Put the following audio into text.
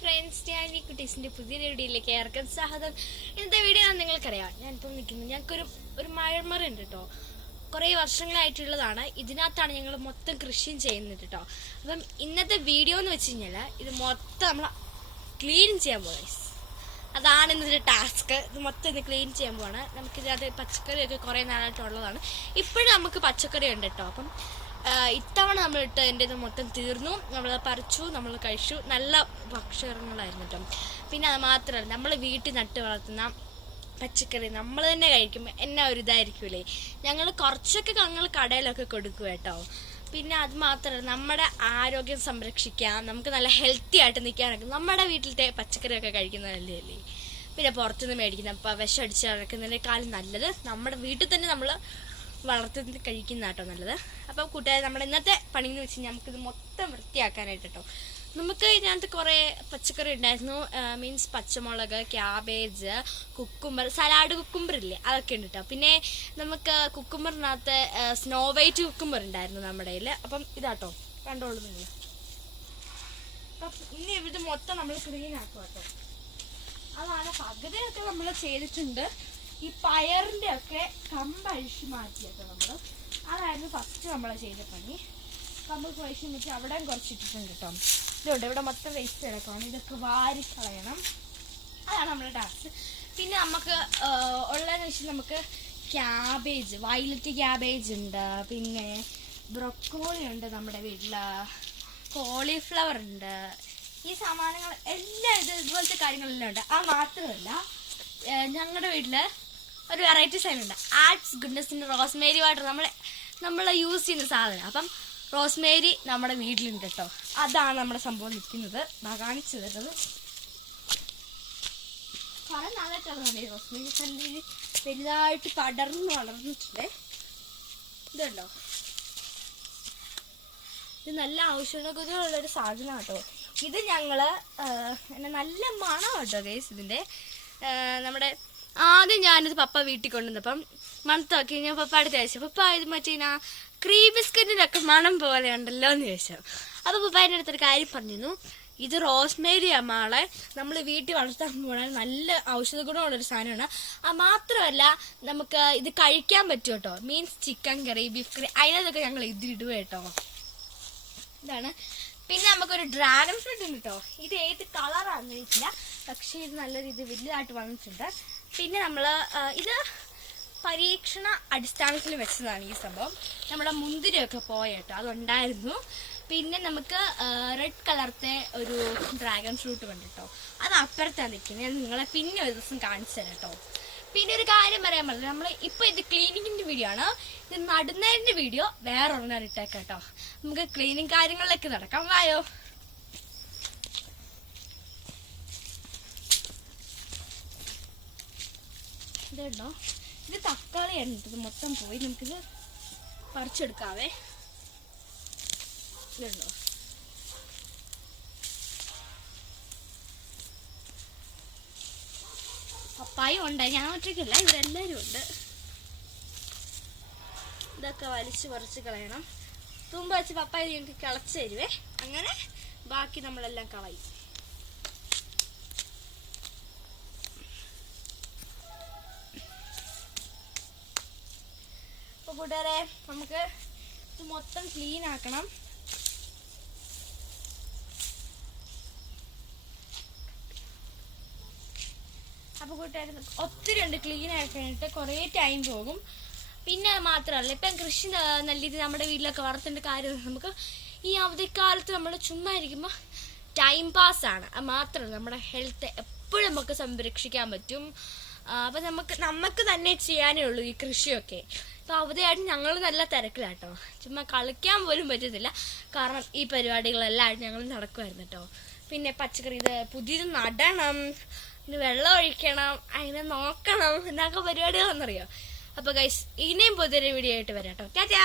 Friends, ഞാൻ ഈ കുട്ടീസിന്റെ പുതിയൊരു വീഡിയോയിലേക്ക് ഏർക്കും സ്വാഗതം. ഇന്നത്തെ വീഡിയോ നിങ്ങൾക്കറിയാം, ഞാനിപ്പം നിൽക്കുന്നത് ഞങ്ങൾക്കൊരു മഴമറുണ്ട് കേട്ടോ. കുറേ വർഷങ്ങളായിട്ടുള്ളതാണ്. ഇതിനകത്താണ് ഞങ്ങൾ മൊത്തം കൃഷിയും ചെയ്യുന്നത് കേട്ടോ. അപ്പം ഇന്നത്തെ വീഡിയോ എന്ന് വെച്ച് കഴിഞ്ഞാൽ ഇത് മൊത്തം നമ്മൾ ക്ലീൻ ചെയ്യാൻ പോകും. അതാണ് ഇന്നത്തെ ടാസ്ക്. ഇത് മൊത്തം ഇന്ന് ക്ലീൻ ചെയ്യാൻ പോവാണ്. നമുക്കിതിനകത്ത് പച്ചക്കറിയൊക്കെ കുറേ നാളായിട്ടുള്ളതാണ്. ഇപ്പോഴും നമുക്ക് പച്ചക്കറി ഉണ്ട് കേട്ടോ. അപ്പം ഇത്തവണ നമ്മൾ ഇട്ടതിൻ്റെ ഇത് മൊത്തം തീർന്നു. നമ്മൾ പറിച്ചു, നമ്മൾ കഴിച്ചു. നല്ല ഭക്ഷണങ്ങളായിരുന്നു കേട്ടോ. പിന്നെ അത് മാത്രമല്ല, നമ്മൾ വീട്ടിൽ നട്ട് വളർത്തുന്ന പച്ചക്കറി നമ്മൾ തന്നെ കഴിക്കുമ്പോൾ എന്നാ ഒരു ഇതായിരിക്കൂലേ. ഞങ്ങൾ കുറച്ചൊക്കെ ഞങ്ങൾ കടയിലൊക്കെ കൊടുക്കും കേട്ടോ. പിന്നെ അത് മാത്രമല്ല, നമ്മുടെ ആരോഗ്യം സംരക്ഷിക്കാം, നമുക്ക് നല്ല ഹെൽത്തി ആയിട്ട് നിൽക്കാനൊക്കെ നമ്മുടെ വീട്ടിലത്തെ പച്ചക്കറിയൊക്കെ കഴിക്കുന്നതല്ലേ അല്ലേ. പിന്നെ പുറത്തുനിന്ന് മേടിക്കുന്ന വിഷം അടിച്ച് ഇറക്കുന്നതിനേക്കാളും നല്ലത് നമ്മുടെ വീട്ടിൽ തന്നെ നമ്മൾ വളർത്തുന്നത് കഴിക്കുന്ന കേട്ടോ നല്ലത്. അപ്പം കൂട്ടുകാരെ, നമ്മുടെ ഇന്നത്തെ പണി എന്ന് വെച്ച് കഴിഞ്ഞാൽ നമുക്കിത് മൊത്തം വൃത്തിയാക്കാനായിട്ട് കേട്ടോ. നമുക്ക് ഇതിനകത്ത് കുറേ പച്ചക്കറി ഉണ്ടായിരുന്നു. മീൻസ് പച്ചമുളക്, ക്യാബേജ്, കുക്കുംബർ, സലാഡ് കുക്കുംബർ ഇല്ലേ, അതൊക്കെ ഉണ്ട് കേട്ടോ. പിന്നെ നമുക്ക് കുക്കുംബറിനകത്ത് സ്നോ വൈറ്റ് കുക്കുംബർ ഉണ്ടായിരുന്നു നമ്മുടെ കയ്യിൽ. അപ്പം ഇതാട്ടോ, കണ്ടോളൂ നിങ്ങൾ. അപ്പം ഇനി ഇത് മൊത്തം നമ്മൾ ക്ലീൻ ആക്കും കേട്ടോ. അതാണ് പകുതിയൊക്കെ നമ്മൾ ചെയ്തിട്ടുണ്ട്. ഈ പയറിന്റെ ഒക്കെ കമ്പഴിച്ച് മാറ്റിയൊക്കെ നമ്മൾ, അതായിരുന്നു ഫസ്റ്റ് നമ്മൾ ചെയ്ത പണി. കമ്പ് കഴിച്ച് വെച്ച് അവിടെയും കുറച്ചിട്ടിട്ടുണ്ട് കേട്ടോ. ഇതുണ്ട്, ഇവിടെ മൊത്തം വേസ്റ്റ് കിടക്കുകയാണ്. ഇതൊക്കെ വാരിക്കളയണം. അതാണ് നമ്മുടെ ടാസ്ക്. പിന്നെ നമുക്ക് ഉള്ളതെന്ന് വെച്ചാൽ നമുക്ക് ക്യാബേജ്, വയലറ്റ് ക്യാബേജ് ഉണ്ട്, പിന്നെ ബ്രൊക്കോളി ഉണ്ട് നമ്മുടെ വീട്ടിൽ, കോളിഫ്ലവർ ഉണ്ട്. ഈ സാമാനങ്ങൾ എല്ലാം ഇതുപോലത്തെ കാര്യങ്ങളെല്ലാം ഉണ്ട്. അത് മാത്രമല്ല, ഞങ്ങളുടെ വീട്ടിൽ ഒരു വെറൈറ്റി സാധനമുണ്ട്, ആഡ്സ് ഗുഡ്നസിൻ്റെ റോസ്മേരി വാട്ടർ. നമ്മൾ യൂസ് ചെയ്യുന്ന സാധനം. അപ്പം റോസ്മേരി നമ്മുടെ വീട്ടിലുണ്ട് കേട്ടോ. അതാണ് നമ്മുടെ സംഭവം നിൽക്കുന്നത്. കാണിച്ചു തരുന്നത് കുറേ നാളായിട്ടുള്ളതാണ്. ഈ റോസ്മേരി കല്ലിൽ വലുതായിട്ട് പടർന്ന് വളർന്നിട്ടുണ്ട്. ഇതുണ്ടോ, ഇത് നല്ല ഔഷധഗുണമുള്ളൊരു സാധനം കേട്ടോ. ഇത് ഞങ്ങൾ നല്ല മണം കേട്ടോ ഗൈസ് ഇതിൻ്റെ. നമ്മുടെ ആദ്യം ഞാനിത് പപ്പ വീട്ടിൽ കൊണ്ടുവന്നപ്പം മണത്തോക്കി ഞാൻ പപ്പ അടുത്ത് ചോദിച്ചു, പപ്പ ഇത് മറ്റേ ക്രീം ബിസ്ക്കറ്റിനൊക്കെ മണം പോലെ ഉണ്ടല്ലോ എന്ന് ചോദിച്ചു. അപ്പോൾ പപ്പ എൻ്റെ അടുത്തൊരു കാര്യം പറഞ്ഞിരുന്നു, ഇത് റോസ്മേരി അമ്മാളെ നമ്മൾ വീട്ടിൽ വളർത്താൻ പോകണ നല്ല ഔഷധ ഗുണമുള്ളൊരു സാധനമാണ്. അത് മാത്രമല്ല, നമുക്ക് ഇത് കഴിക്കാൻ പറ്റും കേട്ടോ. മീൻസ് ചിക്കൻ കറി, ബീഫ് കറി, അതിനകത്തൊക്കെ ഞങ്ങൾ ഇതിലിടുക കേട്ടോ. ഇതാണ്. പിന്നെ നമുക്കൊരു ഡ്രാഗൺ ഫ്രൂട്ട് ഉണ്ട് കേട്ടോ. ഇത് ഏത് കളറാണെന്ന് ചോദിച്ചില്ല, പക്ഷേ ഇത് നല്ല രീതിയിൽ വലുതായിട്ട് വന്നിട്ടുണ്ട്. പിന്നെ നമ്മൾ ഇത് പരീക്ഷണ അടിസ്ഥാനത്തിൽ വെച്ചതാണ് ഈ സംഭവം. നമ്മുടെ മുന്തിരിയൊക്കെ പോയ കേട്ടോ, അതുണ്ടായിരുന്നു. പിന്നെ നമുക്ക് റെഡ് കളറത്തെ ഒരു ഡ്രാഗൺ ഫ്രൂട്ട് ഉണ്ട് കേട്ടോ. അത് അപ്പുറത്താണ് നിൽക്കുന്നത്. ഞാൻ നിങ്ങളെ പിന്നെ ഒരു ദിവസം കാണിച്ചു തരാം കേട്ടോ. പിന്നെ ഒരു കാര്യം പറയാൻ പറ്റില്ല, നമ്മൾ ഇപ്പോൾ ഇത് ക്ലീനിങ്ങിൻ്റെ വീഡിയോ ആണ്. ഇത് നടുന്നതിൻ്റെ വീഡിയോ വേറെ ഒരെണ്ണം ഇട്ടേക്കാം കേട്ടോ. നമുക്ക് ക്ലീനിങ് കാര്യങ്ങളിലേക്ക് നടക്കാം, വായോ. ഇതുണ്ടോ, ഇത് തക്കാളിയാണ്. ഇത് മൊത്തം പോയി, നമുക്കിത് പറിച്ചെടുക്കാവേ. ഇതുണ്ടോ, പപ്പായും ഉണ്ട്, ഞാൻ ഒറ്റയ്ക്കല്ല, ഇവരെല്ലാവരും ഉണ്ട്. ഇതൊക്കെ വലിച്ച് പറിച്ച് കളയണം. തുമ്പ് വെച്ച് പപ്പായ ഞങ്ങൾക്ക് കളച്ച് തരുവേ. അങ്ങനെ ബാക്കി നമ്മളെല്ലാം കളയും. അപ്പോൾ കൂട്ടുകാരെ, നമുക്ക് ഇത് മൊത്തം ക്ലീൻ ആക്കണം. അപ്പോൾ കൂട്ടുകാരെ, ഒത്തിരി ഉണ്ട് ക്ലീൻ ആക്കാനായിട്ട്, കുറേ ടൈം പോകും. പിന്നെ മാത്രമല്ല, ഇപ്പം കൃഷി നല്ല രീതിയിൽ നമ്മുടെ വീട്ടിലൊക്കെ വളർത്തേണ്ട കാര്യം നമുക്ക് ഈ അവധിക്കാലത്ത് നമ്മൾ ചുമ്മാ ഇരിക്കുമ്പോൾ ടൈം പാസ്സാണ്. അത് മാത്രമല്ല, നമ്മുടെ ഹെൽത്ത് എപ്പോഴും നമുക്ക് സംരക്ഷിക്കാൻ പറ്റും. അപ്പം നമുക്ക് തന്നെ ചെയ്യാനേ ഉള്ളൂ ഈ കൃഷിയൊക്കെ. ഇപ്പം അവധിയായിട്ട് ഞങ്ങൾ നല്ല തിരക്കിലാട്ടോ. ചുമ്മാ കളിക്കാൻ പോലും പറ്റത്തില്ല, കാരണം ഈ പരിപാടികളെല്ലാം ഞങ്ങൾ നടക്കുമായിരുന്നു കേട്ടോ. പിന്നെ പച്ചക്കറി ഇത് പുതിയത് നടണം, ഇത് വെള്ളം ഒഴിക്കണം, അതിനെ നോക്കണം എന്നൊക്കെ പരിപാടികളെന്നറിയോ. അപ്പോൾ ഗൈസ്, ഇനിയും പുതിയൊരു വീഡിയോ ആയിട്ട് വരാം കേട്ടോ. ടാറ്റാ.